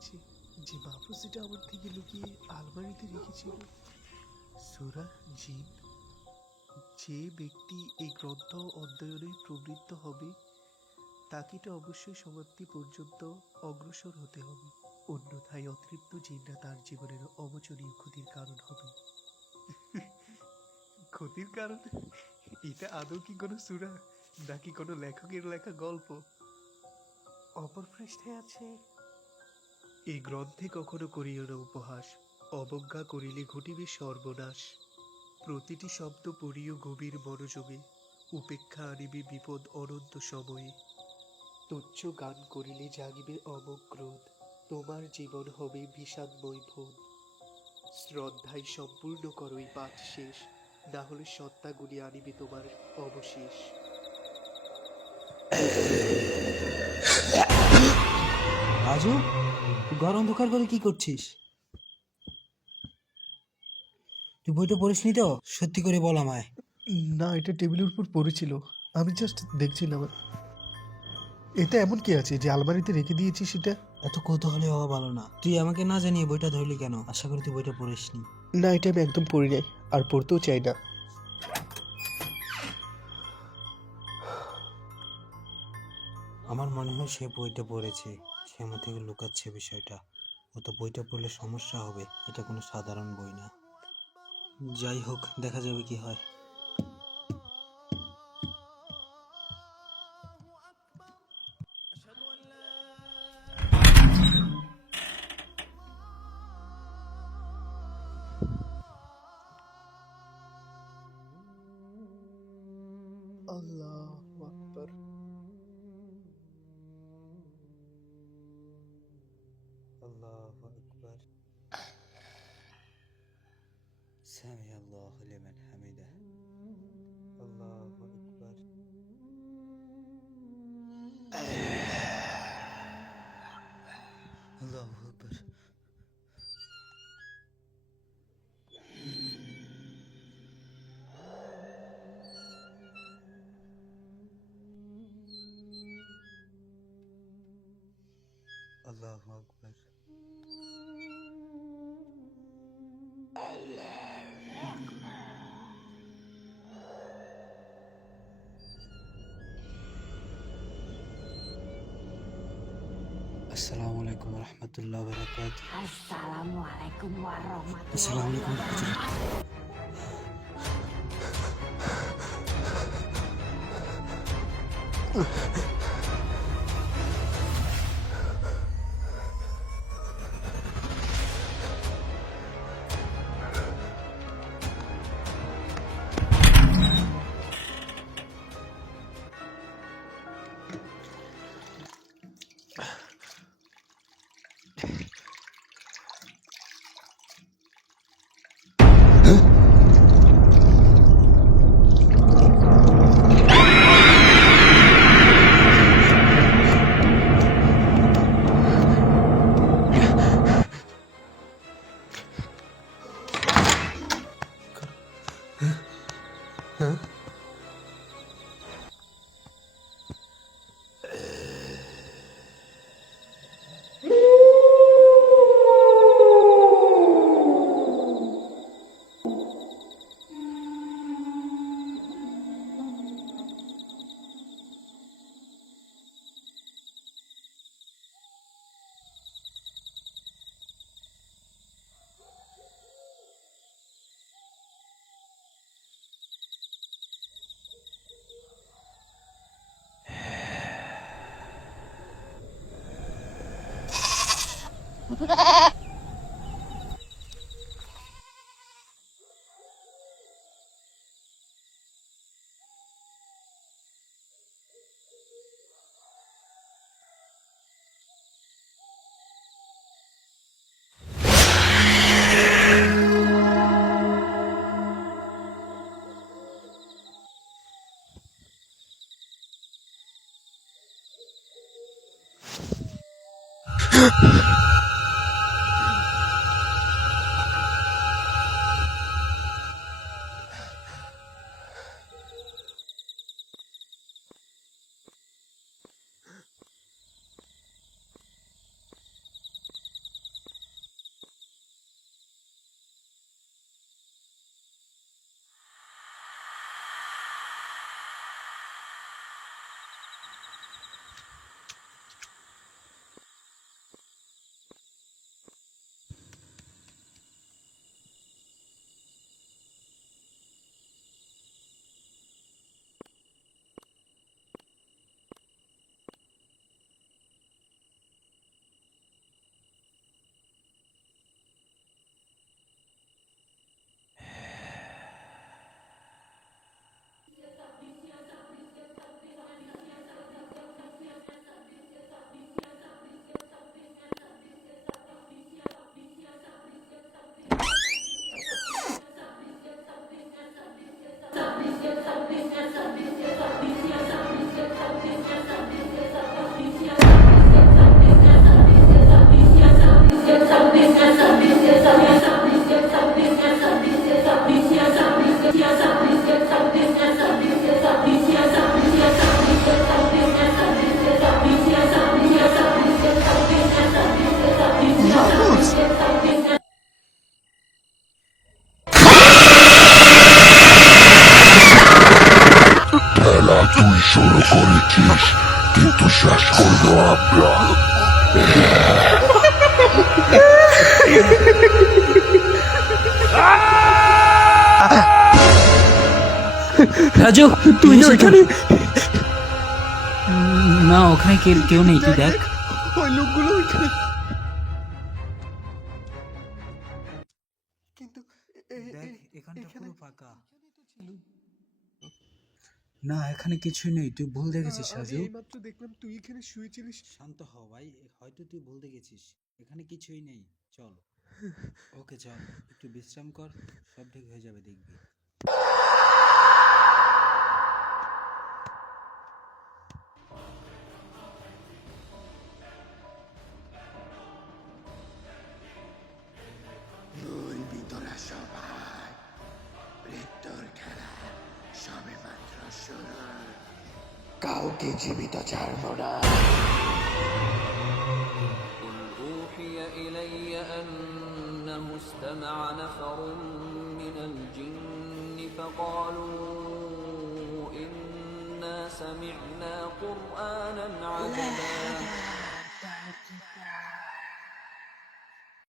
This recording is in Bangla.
লাগছে যে মাহফুজ এটা আমার থেকে লুকিয়ে আলমারিতে রেখেছিল। সূরা জিন। যে ব্যক্তি এই গ্রন্থ অধ্যয়নে প্রবৃত্ত হবে তাকে তো অবশ্যই সমাপ্তি পর্যন্ত অগ্রসর হতে হবে, অন্যথায় অতৃপ্ত জিনরা তার জীবনের অবচনীয় ক্ষতির কারণ হবে। ক্ষতির কারণ? এটা আদৌ কি কোনো সূরা নাকি কোনো লেখকের লেখা গল্প? অপর পৃষ্ঠায় আছে, এই গ্রন্থে কখনো করিও না উপহাস, অবজ্ঞা করিলে ঘটিবে সর্বনাশ। প্রতিটি শব্দ পড়িও গভীর মনোযোগে, উপেক্ষা আনিবে বিপদ অনন্ত সময়ে। তুচ্ছ গান করিলে জাগিবে অমোঘ ক্রোধ, তোমার জীবন হবে বিষাদময় ভোগ। শ্রদ্ধায় সম্পূর্ণ করো এই পাঠ শেষ, না হলে সত্তাগুলি আনিবে তোমার অবশেষ। রাজু, তুই ঘর অন্ধকার করে কি করছিস? তুই বইটা পড়িসনি তো? সত্যি করে বল আমায়। না, এটা টেবিলের উপর পড়েছিল, আমি জাস্ট দেখছিলাম। এটা এমন কি আছে যে আলমারিতে রেখে দিয়েছি সেটা? এত কৌতূহলী হওয়া ভালো না। তুই আমাকে না জানিয়ে বইটা ধরলি কেন? আশা করি তুই বইটা পড়িসনি। না, এটা আমি একদম পড়ি নাই, আর পড়তেও চাই না। আমার মনে হয় সে বইটা পড়েছে, সে আমার থেকে লুকাচ্ছে বিষয়টা। ও তো বইটা পড়লে সমস্যা হবে, এটা কোনো সাধারণ বই না। যাই হোক, দেখা যাবে কি হয়। আল্লাহু আকবার। আল্লাহু আকবার। সামি আল্লাহু লিমান হামিদাহ। আল্লাহু আকবার। আল্লাহু আকবার। আল্লাহু আকবার। আসসালামু আলাইকুম রহমতুল্লাহ বারাকাতুহু। Assalamualaikum warahmatullahi আসসালামু আলাইকুম রহমতুল্লাহ। তুই শুরু করেছিস, কিন্তু শেষ করবো আমরা। রাজু তুই না ওইখানে? না, ওখানে কেউ নেই, তুই দেখ। ওই লোকগুলো ওইখানে। কিন্তু দেখ, এখানটা পুরো ফাঁকা। না, এখানে কিছুই নেই, তুই ভুল দেখেছিস আমি রাজু। এইমাত্র দেখলাম তুই এখানে শুয়েছিলিস। শান্ত হ ভাই, হয়তো তুই ভুল দেখেছিস, এখানে কিছুই নেই। চল, ওকে চল, একটু বিশ্রাম কর, সব ঠিক হয়ে যাবে দেখবি। বলবি তোরা সবাই, মৃত্যুর খেলা সবে মাত্র শুরু। কাউকে জীবিত ছাড়বো না। قل أوحي إلي أنه استمع نفر من الجن فقالوا إنا سمعنا قرآنا عجبا